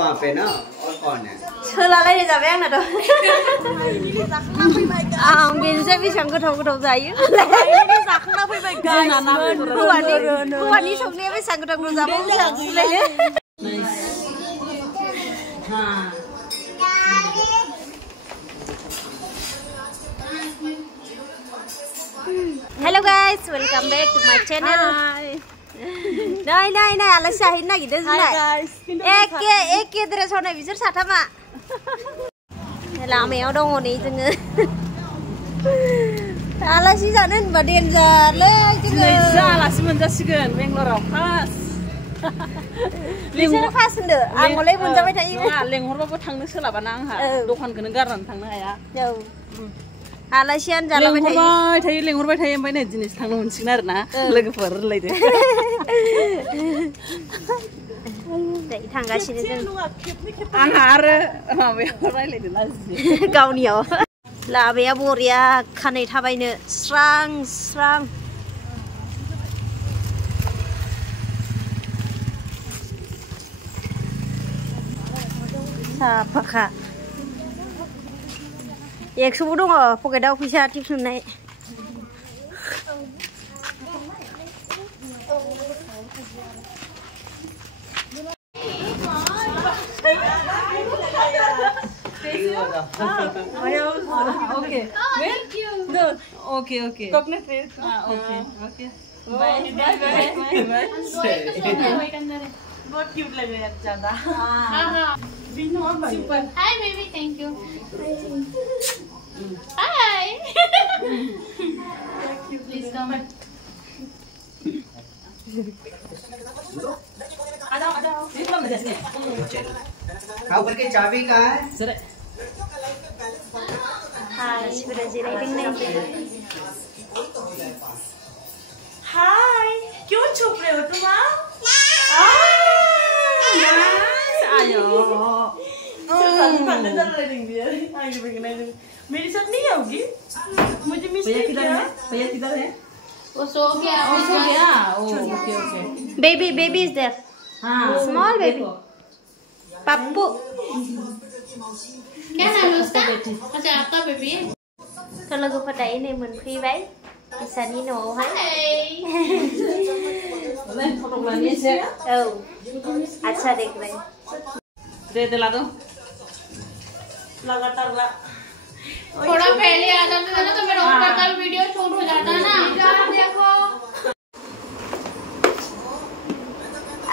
वहाँ पे ना और कौन है सोलालाय जाबाय आंना थ' आं बेनोसै बेसेबां गोथाव गोथाव जायो जाखांना फैबाय हौवानि संनाया बेसेबां गोथाव गोथाव जाबाय मोजांसैलायनो Hello guys, welcome back to my channel. Nay आलासि जाहैनो नागिरदों जोंना एखे ड्रेस होनाय बिसोर साथामा लामायाव दङ नै जोङो आलासि जानो होनबा देन्जारलै जोङो आलासि मोनजासिगोन बेंगलराव फास बिसोर फास होनदो आंलाय मोनजाबाय थायो लेंहरबाबो थांनो सोलाबाना आंहा दखानखौनो गारनानै थांनो हाया आलासियानो जालाबाय थायो लेंहरबाय थायो ओमफ्राय नै दिनैसो थांनो मोनसिगोन आरो ना लोगोफोर होनलायदों थांगासिनो जों आंहा आरो माबायाव रायलायदों लाजि गावनियाव लामाया बरिया खानै थाबायनो स्रां स्रां साफाखा 100 दङ पकेटाव फैसा टिप सोनाय Okay. Thank you. No. Okay. Coconut red. Okay. Bye. बहुत क्यूट लग रहा है ज़्यादा। हाँ। Super. Hi baby, thank you. Hi. Please come. आओ। खाओ करके चाबी कहाँ है? सर। हाँ, शिवराज जी राइटिंग नहीं। हाय, क्यों छुप रहे हो तुम आप? आयो। मेरे साथ नहीं आओगी? मुझे मिस किया। भैया किधर है? वो सो गया। ओके। Baby is there. हाँ। Small baby. पप्पू। क्या नाम है उसका? अच्छा आपका बेबी है? तो लोगों को पता ही नहीं मोनफैबाय इसानी न'आवहाय औ अच्छा देख रहे दे ला दो लगातार ला थोड़ा पहले आ जाता था ना तो मेरा ऊपर का वीडियो शूट हो जाता ना देखो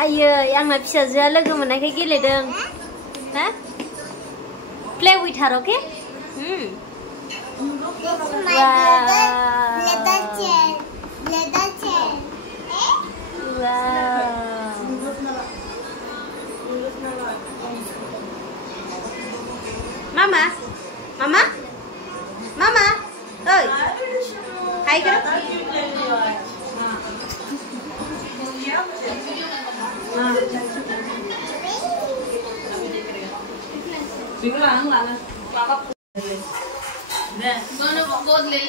आयो आंना फिसाजोआ लोगो मोननायखाय गेलेदों हा प्ले विथ हार okay Mama, ơi, hay cái đó. दोनों को गोद ले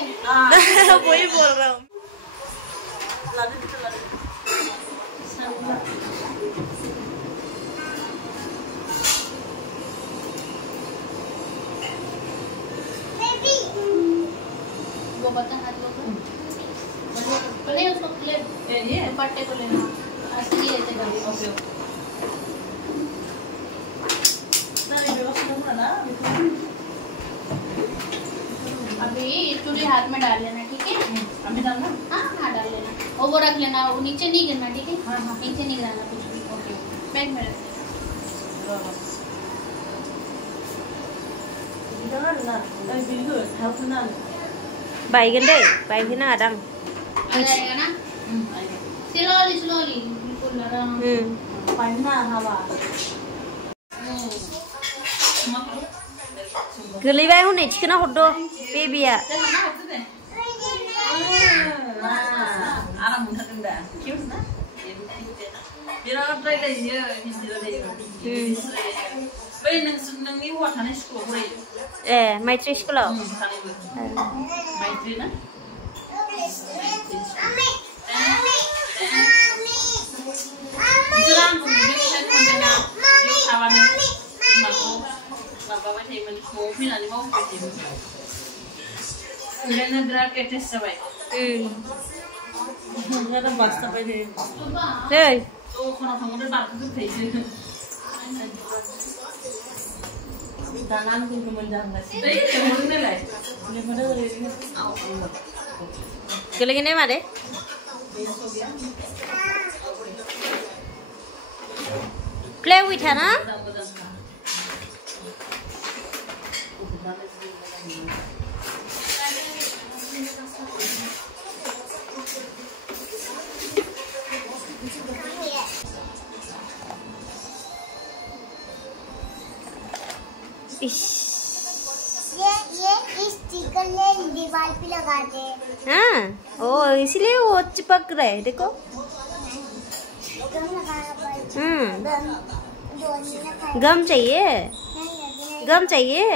वही बोल रहा हूँ वो बता हाथ लो पहले उसको ले ये पट्टे को लेना असली है तेरा ओके अभी चूड़ी हाथ में डाल लेना ठीक है अभी डालना हाँ डाल लेना और वो रख लेना वो नीचे नहीं गिरना ठीक है नीचे नहीं गिराना कुछ भी ओके बैग में रख Baigin deh, baigin ada. आएगा ना स्लोली बिल्कुल नरम पढ़ना हवा गोलैबाय हनै थिखोना हरदो बेबिया आराम मोनथारदों दा किउट ना बिराद रायलायो बै नोंनि हौवा थानाय स्कुलाव फरायो ए माइट्रि स्कुलाव माइट्रि ना बिसोर आंखौ नुदों खोन्थाना बेयाव थाबानो थायोमोन न'आव फैनानै मावफैबाय थायोमोन ओंखायनो बिराद एटेस्ट जाबाय नोंना बासताबाय थायो नै दखानाव थांबाथाय बारखोजोबखायोसो दाना आंखौ मोनजाहांगासिनो लेंहरनायलाय लेंहरदों ओरैनो गोलैगोन मारे Play with her, huh? ये इस स्टिकर ने दीवार पे लगाते हैं। हाँ, ओ इसलिए वो चिपक रहा है देखो। गम लगाना पड़ता है। गम चाहिए? गम चाहिए?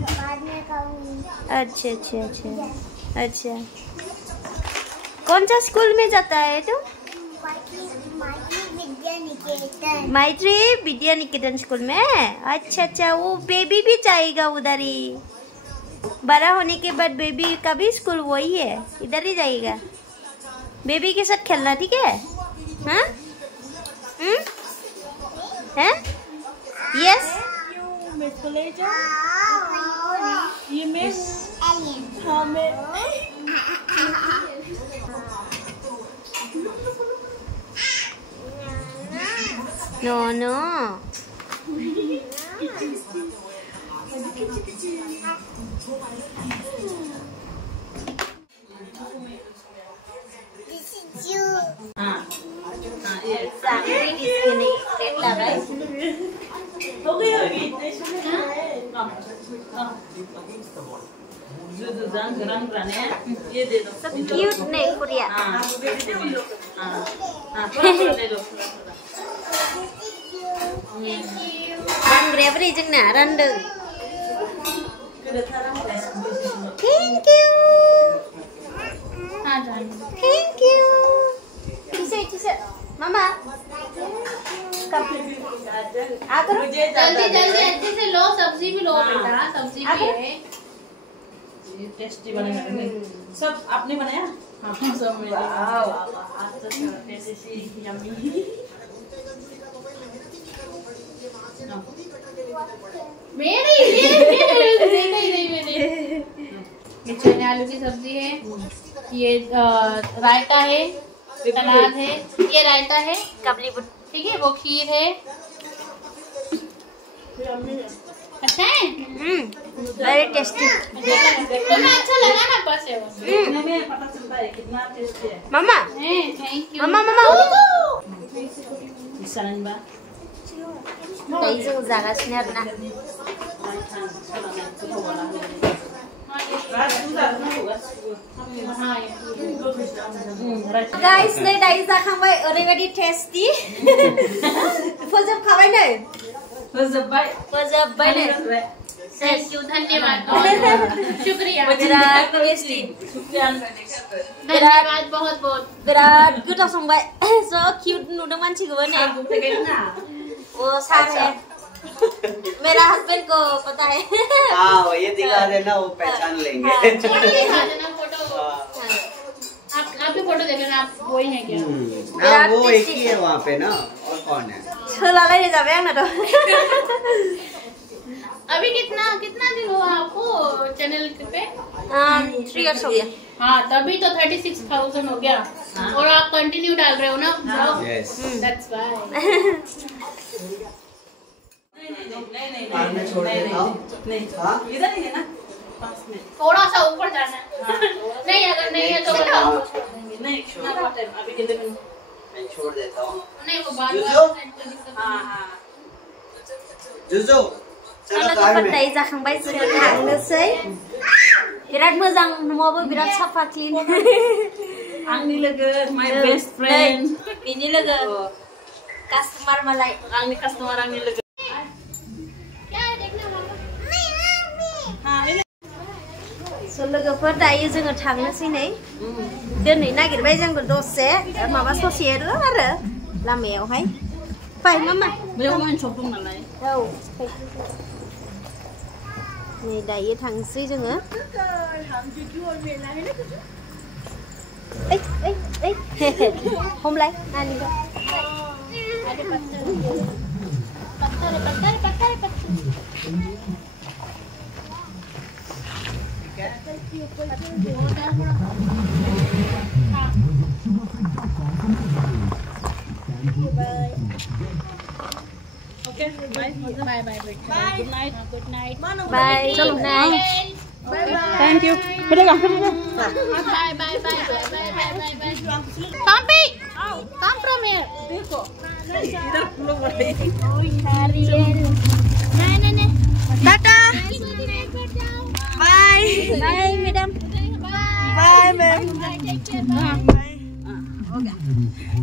बाद में खाऊंगी। अच्छा अच्छा अच्छा अच्छा। कौन सा स्कूल में जाता है तुम? मैत्री विद्या निकेतन स्कूल में। अच्छा अच्छा, वो बेबी भी जाएगा उधर ही। बड़ा होने के बाद बेबी का भी स्कूल वही है, इधर ही जाएगा। बेबी के साथ खेलना, ठीक है? हाँ? हैं? यस? ये मैं No, no. This is you. ये दे दो सब क्यूट नहीं कुड़िया। Rang beri jengna randu. Thank you. Thank you. Cise. Mama. आकर जल्दी जल्दी अच्छे से लो, सब्जी भी लो बेटा, सब्जी भी है। ये टेस्टी बनेगा। सब आपने बनाया? हाँ सब मैंने। आज तो कैसे सी यम्मी। मेरी ये चने आलू की सब्जी है, ये रायता है, सलाद है, ये रायता है, कबली बुट। ठीक है, वो खीर है। अच्छा है? Very tasty. तुम्हें अच्छा लगा ना? बस है वो। देखने में पता चलता है कितना टेस्टी है। Mama. Thank you. Mama. Basilainw. Kayak itu zagasnya na. Guys, नै दाइ जाखांबाय ओरैबायदि टेस्टी। फोजोबखाबाय नै। फोजोबबाय नै। थैंक यू, धन्यवाद, शुक्रिया, बिराद टेस्टी। धन्यवाद बहुत बहुत। बिराद गोथाव संबाय। So cute नुदों मानसिखौबो नै। वो सार है। मेरा हस्बैंड को पता है। हाँ, ये दिखा देना, वो पहचान लेंगे। आप भी फोटो देख लेना, आप वो ही है क्या? हाँ, वो एक ही है वहाँ पे ना, और कौन है? छलालाई नहीं जावे ना तो। अभी कितना दिन हुआ आपको चैनल पे? 3 years हो गया। हाँ, तभी तो 36,000 हो गया। और आप कंटिन्यू डाल रहे हो ना? Yes. That's why. मैं छोड़ देता हूँ। हाँ? इधर ही है ना? थोड़ा सा ऊपर जाना है। नहीं, अगर नहीं है तो बताओ। नहीं, अभी के लिए मैं छोड़ देता हूँ। नहीं, वो बात। हाँ। जुजो, चलो कार में। दाइ जाखांबाय जोङो थांनोसै। बिराद मोजां, न'आबो बिराद साफा क्लिन। आंनि लोगो, my best friend. बिनि लोगो कास्टमार मालाय। आंनि कास्टमार, आंनि लोगो। क्या है देखना मामा? So लोगोफोर दायो जोङो थांनोसै नै। दोनै नागिरबाय जोंबो दसे माबा ससेल' आरो लामायावहाय। फाय मामा। बेयाव माइन शप दं नालाय। औ। Này dayo थांसै जोङो Hôm nay ăn đi Ada pattar. Okay, bye. Bye. Good night. Good night. Bye. Good night. Thank you. Bye. Tompi, come from here. Nah. Tata. Bye. Bye, madam. Bye, ma'am.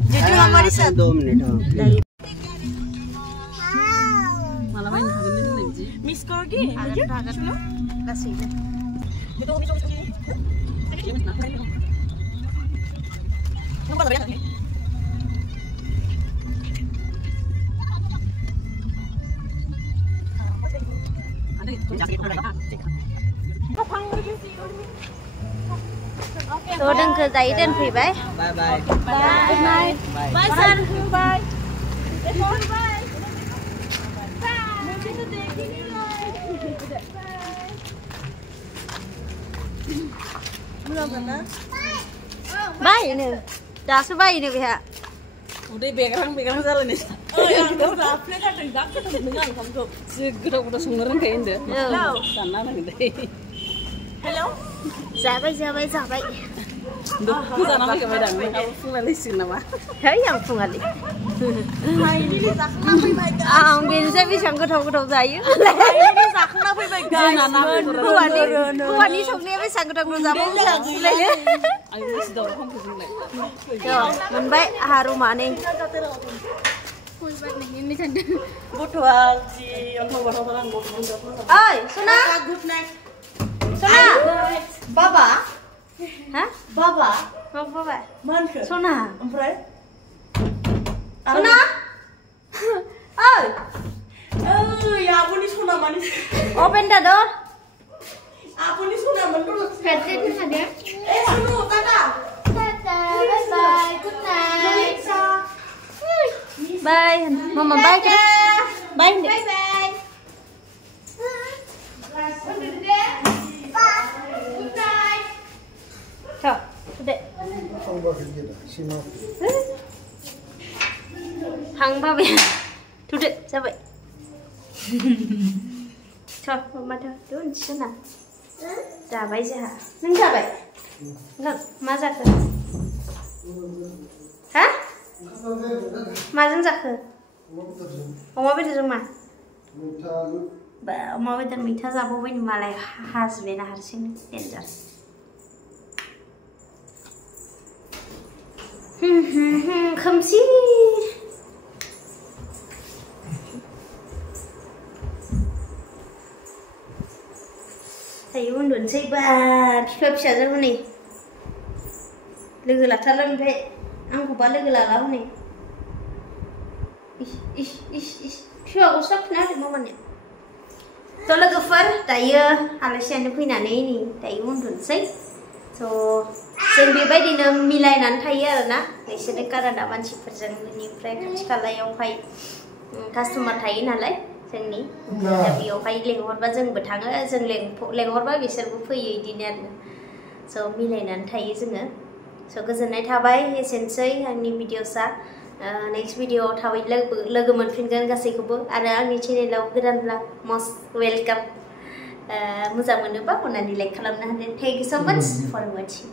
Jadi mama di sana 2 menit. Miss Corgi. Kasih. Tôi đang cứ giấy trên phỉ bấy. Bye bye. Good night. Bye, son. Bye. Bye nè. Đã số bye nè vậy hả? Udah bekerang jalan nih. Oh ya, udah apply kan tidak dengan kamu segera sumberan kayak ini. Hello. Sana nih. Hello. Dạ vậy. Duh, ku sana mah kepada nih. Kamu finalisin nama. Thấy yang finali. Ini zakna phi baik. Ang bin sẽ biết chẳng có thầu giấy. Ini zakna phi baik. Bukan ini soknya biết chẳng có thầu giấy không sao. Ayo sudah kamu pusing lagi. Rồi, mình bay harum mana? Ini canda. Butuh aji, orang orang butuh. Oi, Suna. Good night. Suna. Baba. Hah? Baba. Mau apa? Mana? Suna. Amprai. Suna. Oi. Ya ampun ini Suna manis. Open the door. Ampun ini Suna menurut. Freddy itu ada. Sunu, tata. Bye. Good night. Bye. Mama bye ke. Bye. Bye. Good night. Thôi, để. Thằng ba về. Thu định sao vậy? Thôi, mama thôi, đứa xem nào. Dạ vậy hả? Nâng ra vậy? Nâng, má ra cơ. Hả? Má dâng ra cơ. Oma bây giờ mà. Oma bây giờ mình thay ra bố bên mà lại has về là has sinh danger. Không xí. Thầy uống đuổi xây bà phép trả ra này. Lừa là thật lắm vậy. Ăn của bà lừa là lắm này. Chưa có sắp nát được mà nhỉ. Tôi là cái phật tại Alexander phi nãy này tại uống đuổi xây. So जों बेबायदिनो मिलायनानै थायो आरोना बिसोरनि Canada मानसिफोरजों बेनिफ्राय खाथि खालायावहाय customer थायो नालाय जोंनि दा बेयावहाय लेंहरबा जोंबो थाङो जों लेंहरबा बिसोरबो फैयो इदिनो आरो स' मिलायनानै थायो जोङो स' गोजोननाय थाबाय एसेनोसै आंनि भिडिअ'सा नेक्स्ट भिडिअ'आव थाबै लोगो मोनफिनगोन गासैखौबो आरो आंनि चेनेलाव गोदानब्ला मस्ट वेलकाम मोजां मोनोबा अननानै लाइक खालामनो हागोन थेंक इउ सो माच फर वाचिं